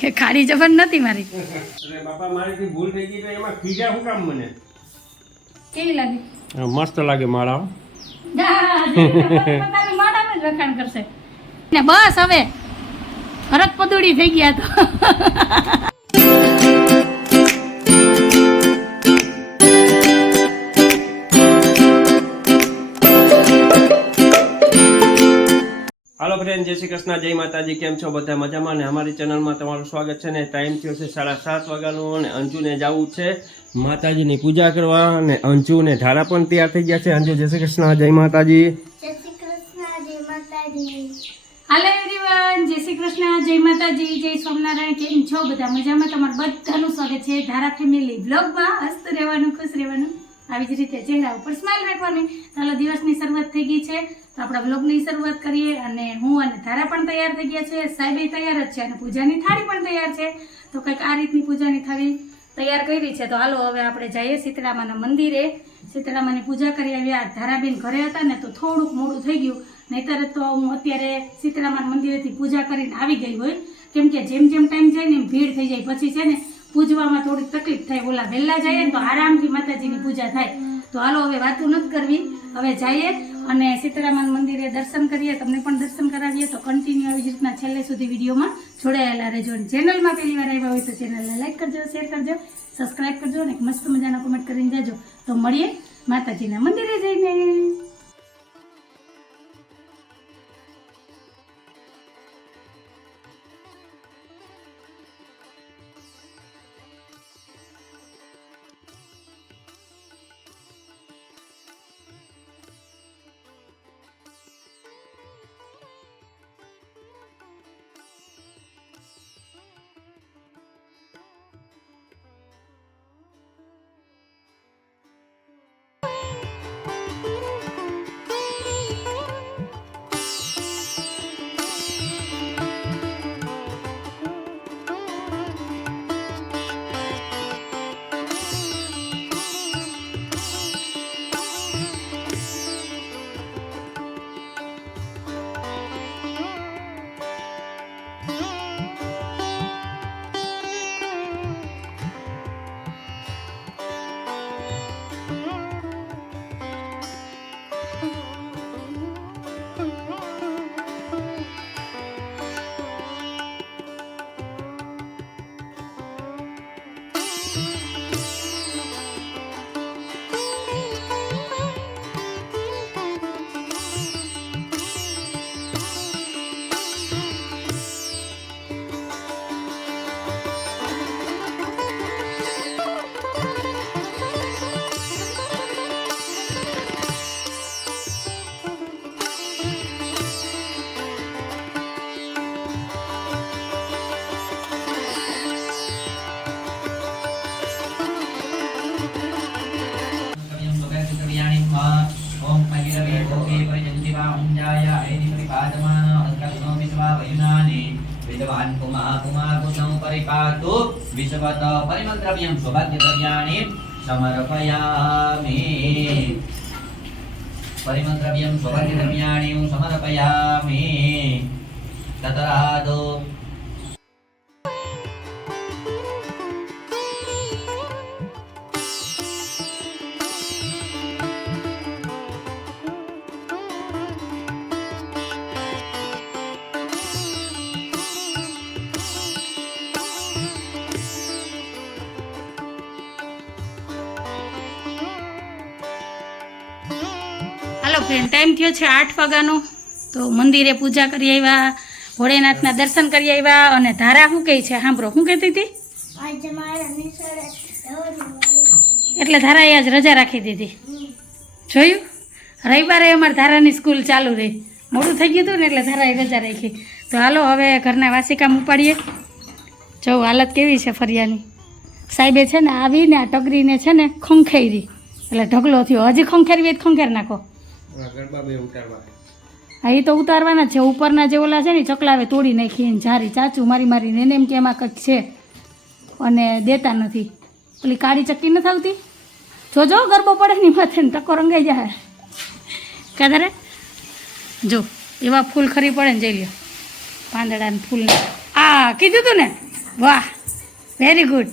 કે ખાડી જબર નથી મારી? બાપા મારીથી ભૂલ થઈ ગઈ તો એમાં ખીજા શું કામ મને. કેવી લાગે? મસ્ત લાગે માળા પોતાનું માળાનું જ વખાણ કરશે. ને બસ હવે હરક પદુડી થઈ ગયા તો. ફ્રેન્ડ જય શ્રી કૃષ્ણ જય માતાજી કેમ છો? બધા મજામાં ને અમારી ચેનલમાં તમારું સ્વાગત છે ને ટાઈમ થયો છે સાડા સાત વાગ્યાનો અને અંજુને જવું છે માતાજીની પૂજા કરવા અને અંજુ ને ધારા પણ તૈયાર થઈ ગયા છે. અંજુ જય શ્રી કૃષ્ણ જય માતાજી. જય શ્રી કૃષ્ણ જય માતાજી. હાલો એવરીવન જય શ્રી કૃષ્ણ જય માતાજી જય સ્વામિનારાયણ કેમ છો? બધા મજામાં? તમારું બધાનું સ્વાગત છે ધારા ફેમિલી બ્લોગમાં હસ્ત રહેવાનું ખુશ રહેવાનું. આવી જ રીતે ચહેરા ઉપર સ્માઇલ રાખવાની. ચાલો દિવસની શરૂઆત થઈ ગઈ છે. તો આપણા બ્લોગની શરૂઆત કરીએ અને હું અને ધારા પણ તૈયાર થઈ ગયા છે સાહેબે તૈયાર જ છે અને પૂજાની થાળી પણ તૈયાર છે. તો કંઈક આ રીતની પૂજાની થાળી તૈયાર કરી છે. તો હાલો, હવે આપણે જઈએ શીતળામાના મંદિરે. શીતળામાની પૂજા કરી આવ્યા. ધારાબેન ઘરે હતા ને તો થોડુંક મોડું થઈ ગયું. નહીતર તો હું અત્યારે શીતળામાના મંદિરેથી પૂજા કરીને આવી ગઈ હોય. કેમ કે જેમ જેમ ટાઈમ જાય ને એમ ભીડ થઈ જાય. પછી છે ને પૂજવામાં થોડીક તકલીફ થાય. ઓલા વહેલા જઈએ ને તો આરામથી માતાજીની પૂજા થાય. તો હાલો, હવે વાતું નથી કરવી. હવે જઈએ. અને સીતારામન મંદિરે દર્શન કરીએ, તમને પણ દર્શન કરાવીએ, તો કન્ટિન્યુ આવી રીતના છેલ્લે સુધી વિડીયોમાં જોડાયેલા રહેજો. ચેનલમાં પહેલી વાર આવ્યા હોય તો ચેનલને લાઈક કરજો શેર કરજો સબસ્ક્રાઈબ કરજો અને મસ્ત મજાના કમેન્ટ કરીને જાજો. તો મળીએ માતાજીના મંદિરે જઈને. પંચવત પરિમલ દ્રવ્યમ સૌભાગ્ય દ્રવ્યાણિ સમર્પયામિ. પરિમલ દ્રવ્યમ સૌભાગ્ય દ્રવ્યાણિ હું સમર્પયામિ. તતરાદો ફ્રેન્ડ ટાઈમ થયો છે આઠ વાગ્યાનો. તો મંદિરે પૂજા કરી આવ્યા ભોળેનાથના દર્શન કરી આવ્યા અને ધારા શું કહે છે? સાંભળો શું કહેતી હતી? એટલે ધારાએ આજ રજા રાખી દીધી. જોયું? રવિવારે અમારે ધારાની સ્કૂલ ચાલુ રહી. મોડું થઈ ગયું હતું ને એટલે ધારાએ રજા રાખી. તો હાલો હવે ઘરના વાસી કામ ઉપાડીએ. જો હાલત કેવી છે ફરિયાની? સાહેબે છે ને આવીને આ ટગરીને છે ને ખંખેરી. એટલે ઢગલો થયો. હજી ખંખેરવી ખંખેર નાખો. ગરબા બે ઉતારવા હા એ તો ઉતારવાના છે. ઉપરના જે ઓલા છે ને ચકલાવે તોડી નાખી ને જારી ચાચું મારી મારીને એને એમ કે એમાં કંઈક છે. અને દેતા નથી. પેલી કાળી ચક્કી નથી આવતી? જોજો ગરબો પડે ને માથે ને ટકો રંગાઈ જાય. કાદરે જો એવા ફૂલ ખરી પડે ને જઈ લ્યો. પાંદડા ને ફૂલ આ કીધું તું ને? વાહ વેરી ગુડ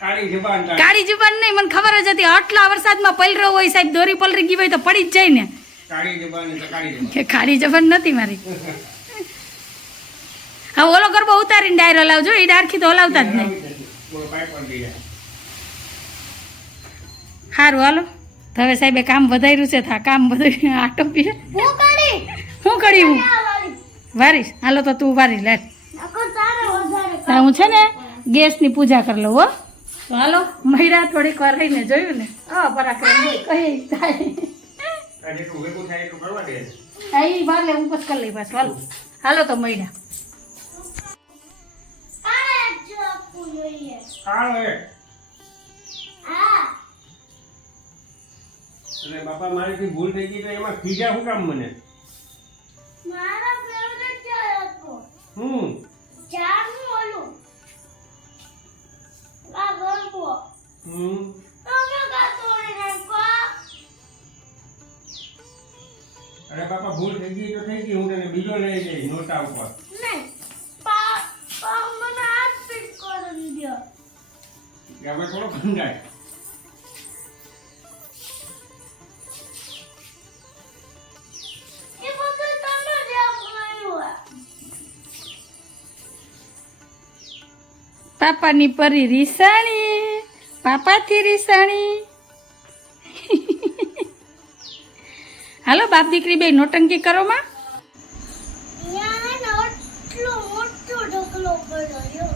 કાળી જુબાન નહીં મને ખબર જ હતી. આટલા વરસાદમાં પલરો હોય સાહેબ દોરી પલરી ગઈ હોય તો પડી જ જાય ને. કાળી જબાન નથી મારી. હવે ઓલો ગરબો ઉતારીને ડાયરો લાવજો એ ડારખી તો હલાવતા જ નહીં. સારું હાલો. હવે સાહેબે કામ વધાર્યું છે થા કામ બધું આટો પીએ હું. કરી? શું કર્યું હું? વારીશ. હાલો તો તું વારી લે હું છે ને ગેસની પૂજા કરી લઉં હો. તો હાલો મહિરા થોડીક વાર રહીને જોયું ને. હા પરાક્રમ. કહી થાય. જેટલું ભેગું થાય એટલું કરવા દે આ ઈ બાર લે હું પછી કરી લઈ પાછું હાલો હાલો તો મહિરા કાળા જ આપવું જોઈએ કાળો હે હા અને બાપા મારીથી ભૂલ થઈ ગઈ તો એમાં ખીજા શું કામ મને મારા ફેવરેટ ચાય હતો હમ ચાનું ઓલું આ ગરબો હમ તમે કા તોડી નાખ્યો અરે બાપા ભૂલ થઈ ગઈ તો થઈ ગઈ હું તને બીજો લઈ જઈ નોટા ઉપર. નહીં પા પા મને હાથ પીટ કરી દો કે હવે થોડો ખંડાય એ બધું તમે જ આમ કર્યું પાપાની પરી રીસાણી પાપાથી રીસાણી. હાલો બાપ દીકરી બે નોટંકી કરો માં. અહીંયા ને આટલો મોટો ઢગલો પડ્યો જો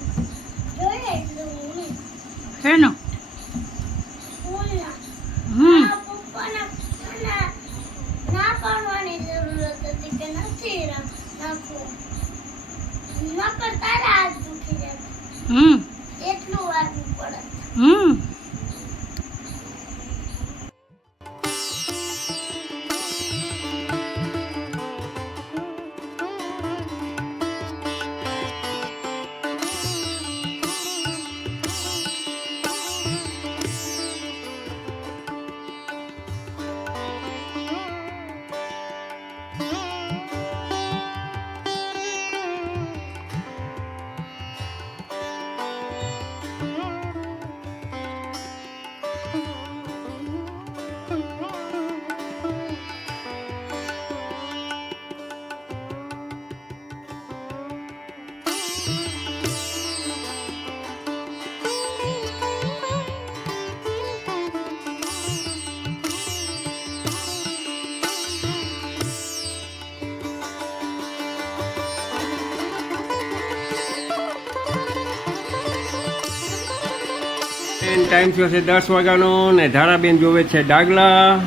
ટાઈમ થયો છે દસ વાગ્યાનો ને ધારાબેન જોવે છે ડાગલા.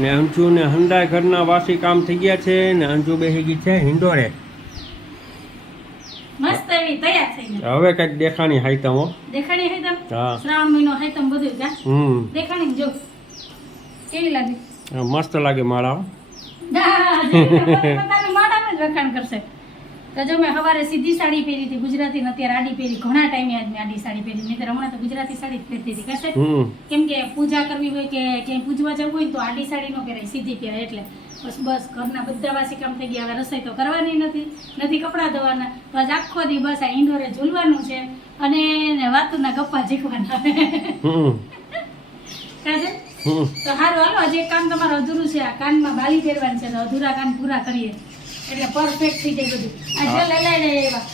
ને અંજુ ને હંડા ઘરના વાસી કામ થઈ ગયા છે ને અંજુ બેસી ગઈ છે ગઈ. હવે કંઈક દેખાણી હાઈતમ દેખાણી હે તમ હા. શ્રાવણ મહિનો હે તમ બધું કા હમ. દેખાણી જો. કેવી લાગે? મસ્ત લાગે માળા. જ વખાણ કરશે. તો જો મેં સવારે સીધી સાડી પહેરી હતી ગુજરાતી અત્યારે આડી પહેરી ઘણા ટાઈમે આજ મેં આડી સાડી પહેરી. નહીં હમણાં તો ગુજરાતી સાડી જ પહેરતી હતી કશે? કેમ કે પૂજા કરવી હોય કે ક્યાંય પૂજવા જવું હોય તો આડી સાડી ન પહેરાય સીધી પહેરાય એટલે. બસ બસ ઘરના બધા વાસી કામ થઈ ગયા હવે રસોઈ તો કરવાની નથી નથી કપડાં ધોવાના. તો આજ આખો દી બસ આ ઇન્ડોરે ઝૂલવાનું છે અને ને વાતુના ગપ્પા જીખવાના કાજે? તો સારું હાલો એક કામ તમારું અધૂરું છે આ કાનમાં બાલી પહેરવાની છે તો અધૂરા કાન પૂરા કરીએ. એટલે પરફેક્ટ થઈ જાય બધું. આ જો લલાઈ જાય એવા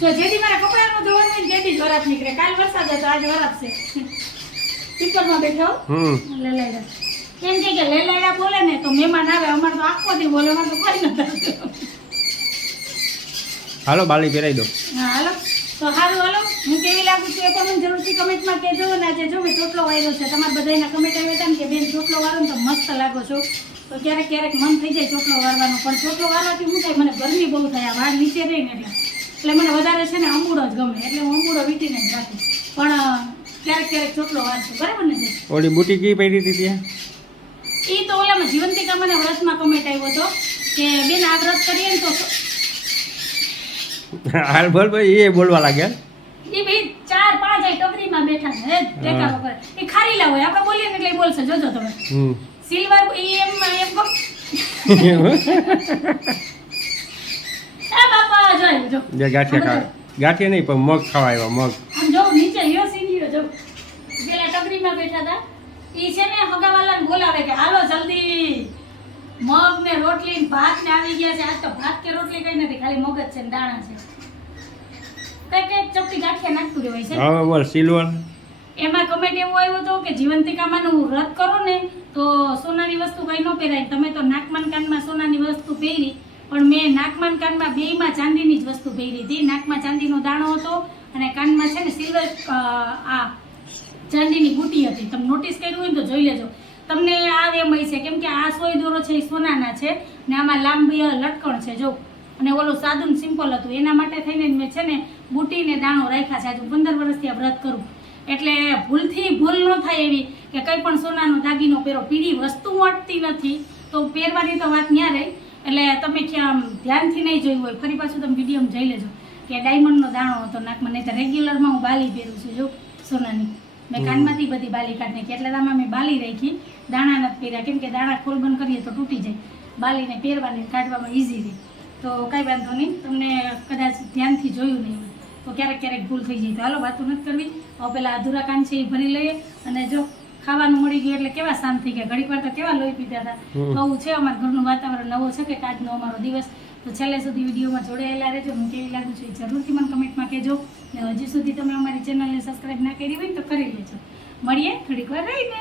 તો જેથી મારા કપડાનું ધોવાનું હોય ને તેથી જ વરાપ નીકળે. કાલ વરસાદ હતો આજે વરાત છે. પીપરમાં બેઠો લલાઈ એમ કે કે લેલાયડા બોલે ને તો મહેમાન આવે અમાર તો આખો દી બોલે અમારે તો કોઈ નથી હાલો બાલી પહેરાઈ દો. હા હાલો. તો સારું હાલો. હું કેવી લાગુ છું એ તો મને જરૂરથી કમેન્ટમાં કહેજો ને આજે જો મેં ચોટલો વાયરો છે તમારા બધાના કમેન્ટ આવ્યા હતા ને કે બેન ચોટલો વાળો ને તો મસ્ત લાગો છો. તો ક્યારેક ક્યારેક મન થઈ જાય ચોટલો વારવાનો પણ ચોટલો વારવાથી શું થાય? મને ગરમી બહુ થાય. આ વાળ નીચે રહી ને એટલે. એટલે મને વધારે છે ને અંબુડો જ ગમે. એટલે હું અંબુડો વીટીને જ રાખું. પણ ક્યારેક ક્યારેક ચોટલો વારશું બરાબર ને? ઓલી બુટી કઈ પહેરી હતી ત્યાં? એ તો ઓલામાં જીવંતિકા મને વ્રતમાં કમેન્ટ આવ્યો હતો કે બેન આ વ્રત કરીએ ને તો હાલ બોલ ભાઈ એ બોલવા લાગ્યા? એ ભાઈ ચાર પાંચ ટપરીમાં બેઠા છે. એ ખારીલા હોય આપણે બોલીએ ને એટલે બોલશે. જોજો તમે. સિલ્વર એમ એમ કહો એ બાપા જોઈ જો જે ગાંઠિયા ખાવા ગાંઠિયા નહીં પણ મગ ખાવા આવ્યા મગ જો નીચે લ્યો સીડીઓ જો પેલા ટકરીમાં બેઠા હતા ઈ છે ને હગાવાલાને બોલાવે કે હાલો જલ્દી મગ ને રોટલી ને ભાત ને આવી ગયા છે આજ તો ભાત કે રોટલી કઈ નથી ખાલી મગ જ છે ને દાણા છે કઈ કઈ ચપટી ગાંઠિયા નાખતું રહેવાય છે હવે બોલ સિલ્વર એમાં કમેન્ટ એવું આવ્યું હતું કે જીવંતિકામાંનું વ્રત કરો ને તો સોનાની વસ્તુ કઈ ન પહેરાય. તમે તો નાકમાન કાનમાં સોનાની વસ્તુ પહેરી, પણ મેં નાકમાન કાનમાં બેયમાં ચાંદીની જ વસ્તુ પહેરી હતી. નાકમાં ચાંદીનો દાણો હતો અને કાનમાં છે ને સિલ્વર આ ચાંદીની બુટી હતી. તમે નોટિસ કર્યું હોય તો જોઈ લેજો. તમને આ એમ છે. કેમ કે આ સોય દોરો છે એ સોનાના છે ને આમાં લાંબી લટકણ છે. જો, અને ઓલું સાદું સિમ્પલ હતું. એના માટે થઈને મેં છે ને બુટીને દાણો રાખ્યા છે. આજે પંદર વર્ષથી આ વ્રત કરું. એટલે ભૂલથી ભૂલ ન થાય એવી કે કંઈ પણ સોનાનો દાગીનો પહેરો. પીળી વસ્તુ મળતી નથી. તો પહેરવાની તો વાત ન્યા રહી. એટલે તમે ક્યાં ધ્યાનથી નહીં જોયું હોય ફરી પાછું તમે વિડીયોમાં જોઈ લેજો કે ડાયમંડનો દાણો હતો નાકમાં નહીં તો રેગ્યુલરમાં હું બાલી પહેરું છું જો સોનાની. મેં કાનમાંથી બધી બાલી કાઢી નાખી. એટલે આમાં મેં બાલી રાખી. દાણા નથી પહેર્યા. કેમ કે દાણા ખોલ બંધ કરીએ તો તૂટી જાય. બાલીને પહેરવાની કાઢવામાં ઇઝી રહે. તો કાંઈ વાંધો નહીં. તમને કદાચ ધ્યાનથી જોયું નહીં તો ક્યારેક ક્યારેક ભૂલ થઈ જાય. તો હાલો વાતો નથી કરવી. પેલા અધૂરા કાન છે એ ભરી લઈએ અને જો ખાવાનું મળી ગયું એટલે કેવા શાંત થઈ ગયા ઘડીક વાર તો કેવા લોહી પીતા હતા. આવું છે અમારા ઘરનું વાતાવરણ નવો છે કે આજનો અમારો દિવસ. તો છેલ્લે સુધી વિડીયોમાં જોડાયેલા રહેજો. હું કેવી લાગુ છું એ જરૂરથી મને કમેન્ટમાં કહેજો. ને હજી સુધી તમે અમારી ચેનલને સબસ્ક્રાઈબ ના કરી હોય તો કરી લેજો. મળીએ થોડીક વાર રહીને.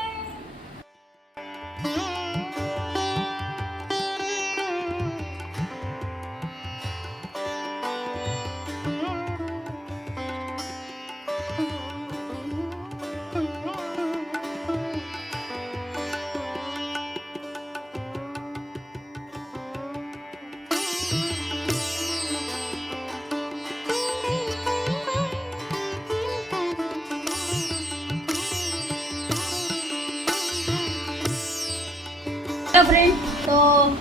તો ફ્રેન્ડ તો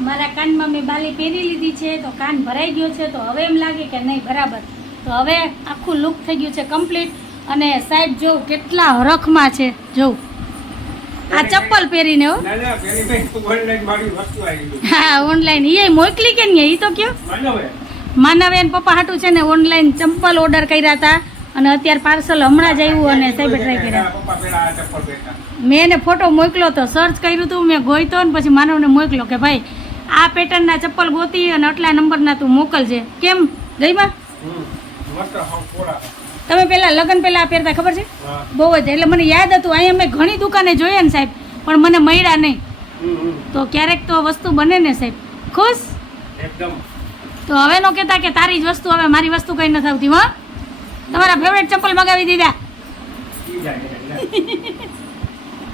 મારા કાનમાં મેં બાલી પહેરી લીધી છે તો કાન ભરાઈ ગયો છે તો હવે એમ લાગે કે નહીં બરાબર. તો હવે આખું લુક થઈ ગયું છે કમ્પ્લીટ અને સાહેબ જોઉં કેટલા હરખમાં છે જોઉં આ ચપ્પલ પહેરીને હો. હા ઓનલાઈન એ મોકલી કે નહીં? એ તો કયો? માનવે. પપ્પા હાટું છે ને ઓનલાઈન ચંપલ ઓર્ડર કર્યા હતા. અને અત્યારે પાર્સલ હમણાં જ આવ્યું અને સાહેબ ટ્રાય કર્યા. મેં એને ફોટો મોકલ્યો તો સર્ચ કર્યું હતું મેં ગોઈતો ને પછી માનવને મોકલ્યો કે ભાઈ આ પેટર્નના ચપ્પલ ગોતી અને આટલા નંબરના તું મોકલજે. કેમ? ગઈમાં તમે પહેલાં લગ્ન પહેલાં આ પહેરતા ખબર છે? બહુ જ. એટલે મને યાદ હતું અહીંયા મેં ઘણી દુકાને જોઈએ ને સાહેબ પણ મને મળ્યા નહીં. તો ક્યારેક તો વસ્તુ બને ને સાહેબ. ખુશ? એકદમ. તો હવે નો કહેતા કે તારી જ વસ્તુ હવે મારી વસ્તુ કઈ નથી આવતી હા. તમારા ફેવરેટ ચપ્પલ મગાવી દીધા.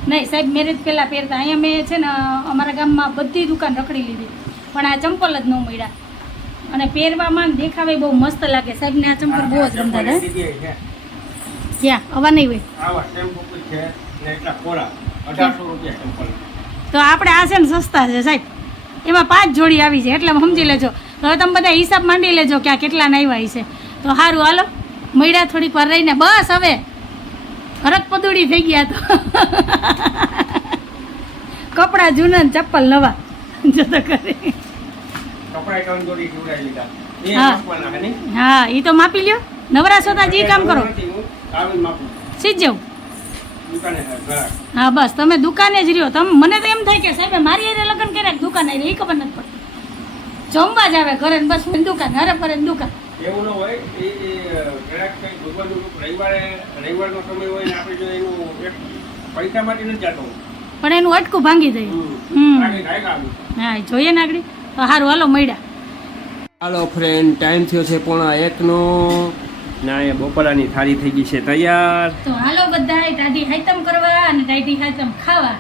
નહીં સાહેબ મેરેજ પહેલાં પહેરતા. અહીંયા મેં છે ને અમારા ગામમાં બધી દુકાન રખડી લીધી. પણ આ ચંપલ જ ન મળ્યા. અને પહેરવામાં દેખાવે બહુ મસ્ત લાગે. સાહેબને આ ચંપલ બહુ જ રમતા હતા. ક્યાં? હવા નહીં હોય. આવા તો આપણે આ છે ને સસ્તા છે સાહેબ. એમાં પાંચ જોડી આવી છે એટલે સમજી લેજો. તો હવે તમે બધા હિસાબ માંડી લેજો કે આ કેટલાના આવ્યા છે તો સારું હાલો. મળ્યા થોડીક વાર રહીને. બસ હવે. હરક પદુડી થઈ ગયા તો. કપડાં જૂના ચપ્પલ નવા. જતો કરે. હા. એ તો માપી લ્યો. નવરા સોતા જે કામ કરો. સીધ જવું હા બસ તમે દુકાને જ રહ્યો. તમે મને તો એમ થાય કે સાહેબ મારી હારે લગ્ન કર્યા દુકાન આવી એ ખબર નથી પડતી. જમવા જ આવે ઘરે બસ દુકાન હરે ફરે દુકાન. એવું ન હોય એ એ જરાક કંઈ ભગવાનનું રૂપ રવિવારે રવિવારનો સમય હોય ને આપણે જો એનું એક પૈસા માટે નથી જતો. પણ એનું અટકું ભાંગી આવ્યું હા એ જોઈએ ને આગળ. તો સારું હાલો મળ્યા. હાલો ફ્રેન્ડ ટાઈમ થયો છે પોણા એકનો. ના એ બપોરાની થાળી થઈ ગઈ છે તૈયાર. તો હાલો બધાય ટાઢી હાઈતમ કરવા અને ટાઢી હાઈતમ ખાવા.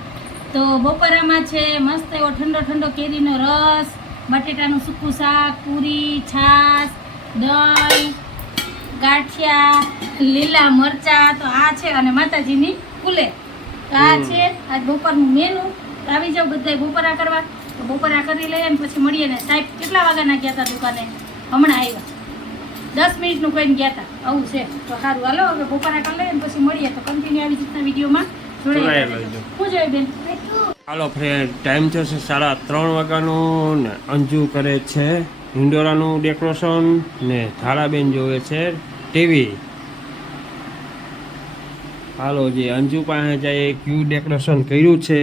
તો બપોરામાં છે મસ્ત એવો ઠંડો ઠંડો કેરીનો રસ બટેટાનું સૂકું શાક પૂરી છાશ દહીં ગાંઠિયા લીલા મરચા તો આ છે અને માતાજીની ફૂલે. તો આ છે આજ બપોરનું મેનુ તો આવી જાવ બધા બપોરા કરવા. તો બપોરા કરી લઈએ ને પછી મળીએ ને. સાહેબ કેટલા વાગ્યાના ગયા હતા દુકાને? હમણાં આવ્યા દસ મિનિટનું કોઈને ગયા હતા આવું છે. તો સારું. હાલો હવે બપોરા કરી લઈએ ને પછી મળીએ. તો કન્ટિન્યુ આવી રીતના વિડીયોમાં. શું જોઈએ બેન? હાલો ફ્રેન્ડ ટાઈમ થયો સાડા ત્રણ વાગ્યાનો ને અંજુ કરે છે. હિંડોરાનું ડેકોરેશન ને ધારાબેન જોવે છે ટીવી. હાલો જે અંજુ પાસે જઈએ ક્યુ ડેકોરેશન કર્યું છે.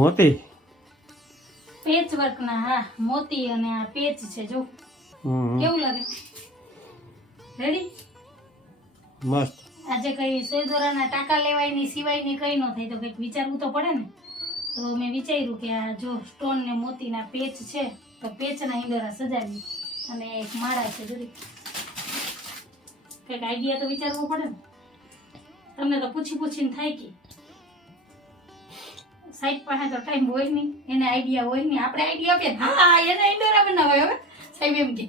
મોતી. પેચ વર્કના હા મોતી અને આ પેચ છે જો. કેવું લાગે? રેડી મસ્ત. આજે કઈ સોય દોરાના ટાંકા લેવાય નહીં, સિવાય નહીં, કઈ ન થાય. તો કંઈક વિચારવું તો પડે ને. તો મેં વિચાર્યું કે આ જો સ્ટોન ને મોતીના પેચ છે, તો પેચના હિંડોરા સજાવી અને એક માળા છે જોડી કંઈક આઈડિયા તો વિચારવો પડે ને. તમને તો પૂછી પૂછીને થાય કે સાહેબ પાસે તો ટાઈમ હોય નહીં, એને આઈડિયા હોય નહીં. આપણે આઈડિયા આપીએ હા, એને હિંડોરા બનાવાય હવે. સાહેબ એમ કે.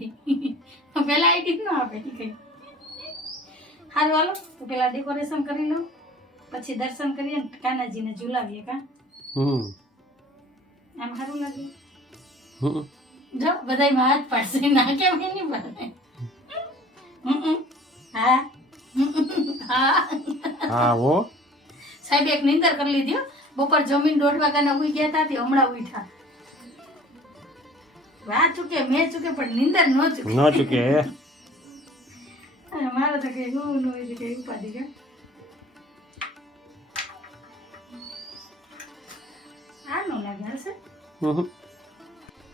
પહેલા આઈડિયા ન આપે. કંઈ સારું હાલો. તો પેલા ડેકોરેશન કરી લઉં. પછી દર્શન કરીએ ને કાનાજીને ઝુલાવીએ કા? હમ. આમ સારું લાગે. હમ. જો બધાયમાં હાથ પાડશે. ના કેમ નહીં પાડે હા હા. હા હો. સાહેબ એક નીંદર કરી લીધી બપોર જમીન દોઢ વાગ્યાના ઉઈ ગયા હતા તે હમણાં ઉઠ્યા વાહ ચૂકે મેં ચૂકે પણ નિંદર ન ચૂકે. ન ચૂકે મારે તો કઈ હું ન એટલે કઈ ઉપાધિ કે.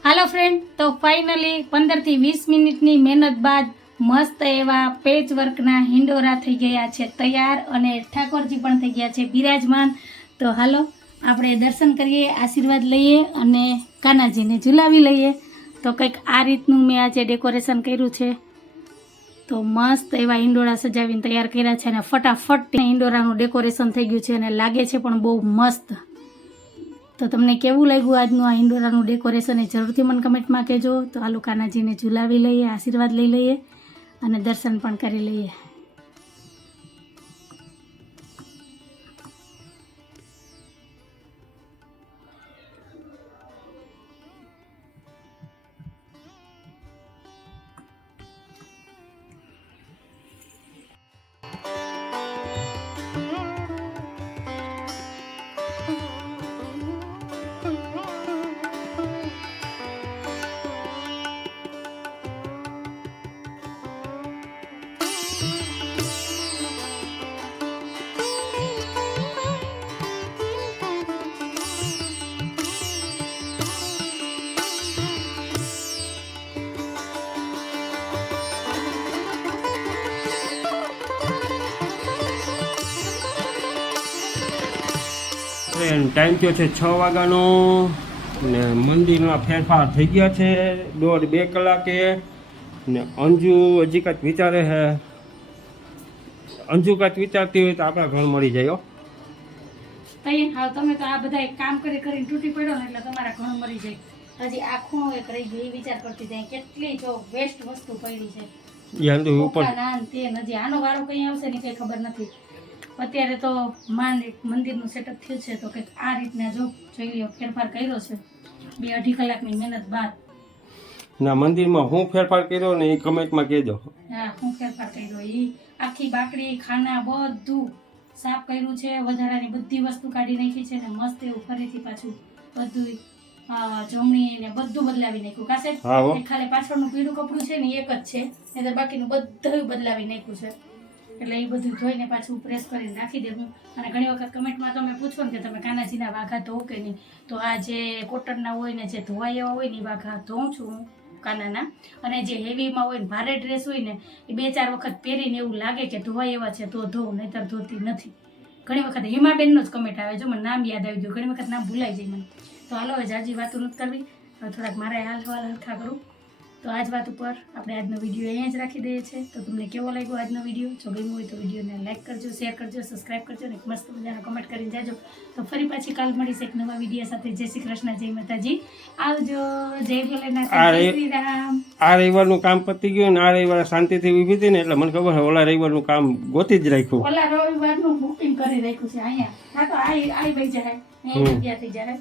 હાલો ફ્રેન્ડ તો ફાઇનલી પંદરથી વીસ મિનિટની મહેનત બાદ મસ્ત એવા પેચ વર્કના હિંડોરા થઈ ગયા છે તૈયાર અને ઠાકોરજી પણ થઈ ગયા છે બિરાજમાન. તો હાલો આપણે દર્શન કરીએ આશીર્વાદ લઈએ અને કાનાજીને ઝુલાવી લઈએ. તો કંઈક આ રીતનું મેં આજે ડેકોરેશન કર્યું છે. તો મસ્ત એવા ઇન્ડોરા સજાવીને તૈયાર કર્યા છે અને ફટાફટ ઇન્ડોરાનું ડેકોરેશન થઈ ગયું છે અને લાગે છે પણ બહુ મસ્ત. તો તમને કેવું લાગ્યું આજનું આ ઇન્ડોરાનું ડેકોરેશન એ જરૂરથી મને કમેન્ટમાં કહેજો. તો કાનાજીને ઝુલાવી લઈએ, આશીર્વાદ લઈ લઈએ અને દર્શન પણ કરી લઈએ. ટાઈમ થયો છે છ વાગ્યાનો. ને મંદિરમાં ફેરફાર થઈ ગયા છે દોઢ બે કલાકે. ને અંજુ હજી કાંઈક વિચારે છે. અંજુ કાંઈક વિચારતી હોય તો આપણા ઘર મળી જાય હો. તમે તો આ બધા કામ કરી કરીને તૂટી પડ્યો ને એટલે તમારા ઘણું મરી જાય. હજી આ ખૂણો એક રહી ગયો એ વિચાર કરતી જાય કેટલી જો વેસ્ટ વસ્તુ પડી છે. ઉપર કોકા તે હજી આનો વારો કઈ આવશે ને કઈ ખબર નથી. અત્યારે તો માંડ એક મંદિરનું સેટઅપ થયું છે તો કે આ રીતના જો જોઈ લ્યો ફેરફાર કર્યો છે. બે અઢી કલાકની મહેનત બાદ. ના મંદિરમાં હું ફેરફાર કર્યો ને એ કમેન્ટમાં કહેજો. હા હું ફેરફાર કર્યો. એ આખી બાકડી ખાના બધું સાફ કર્યું છે વધારાની બધી વસ્તુ કાઢી નાખી છે ને મસ્ત એવું ફરીથી પાછું બધું જમણી ને બધું બદલાવી નાખ્યું. કાસે ખાલી પાછળનું પીળું કપડું છે ને એક જ છે નહીંતર બાકીનું બધું બદલાવી નાખ્યું છે. એટલે એ બધું ધોઈને પાછું પ્રેસ કરીને રાખી દેવું અને ઘણી વખત કમેન્ટમાં તમે પૂછો ને કે તમે કાનાજીના વાઘા ધો કે નહીં? તો આ જે કોટનના હોય ને જે ધોવાઈ એવા હોય ને એ વાઘા ધોઉં છું હું કાનાના. અને જે હેવીમાં હોય ને ભારે ડ્રેસ હોય ને, એ બે ચાર વખત પહેરીને એવું લાગે કે ધોવાઈ એવા છે તો ધોઉં નહીતર ધોતી નથી. ઘણી વખત હિમાબેનનો જ કમેન્ટ આવે જો મને નામ યાદ આવી ગયું. ઘણી વખત નામ ભૂલાઈ જાય મને. તો હાલો, હવે જાજી વાતો નથી કરવી. થોડાક મારે હાલ હવાલ હરખા કરું. તો આજ વાત ઉપર આપણે આજનો વીડિયો અહીંયા જ રાખી દઈએ છીએ. તો તમને કેવો લાગ્યો આજનો વીડિયો જો ગમ્યો હોય તો વિડીયોને લાઈક કરજો શેર કરજો સબસ્ક્રાઈબ કરજો અને એક મસ્ત મજાના કમેન્ટ કરીને જાજો. તો ફરી પાછી કાલ મળીશ એક નવા વીડિયો સાથે. જય શ્રી કૃષ્ણ જય માતાજી. આવજો. જય ભોલેનાથ આ જય શ્રી રામ આ રવિવારનું કામ પતી ગયું ને આ રવિવારે શાંતિથી ઊભી હતી ને એટલે મને ખબર છે ઓલા રવિવારનું કામ ગોતી જ રાખ્યું. ઓલા રવિવારનું બુકિંગ કરી રાખ્યું છે અહીંયા. હા તો આ આ ભાઈ જાય. થઈ જાય.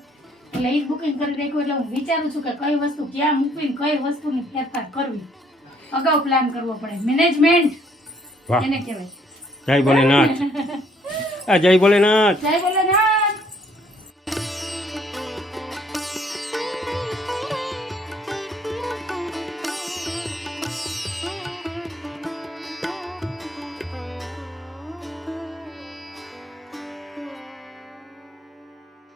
એટલે એ બુકિંગ કરી રાખ્યું એટલે હું વિચારું છું કે કઈ વસ્તુ ક્યાં મૂકવી કઈ વસ્તુની ફેરફાર કરવી. અગાઉ પ્લાન કરવો પડે. મેનેજમેન્ટ એને કહેવાય. જય ભોલેનાથ. જય ભોલેનાથ. જય ભોલેનાથ.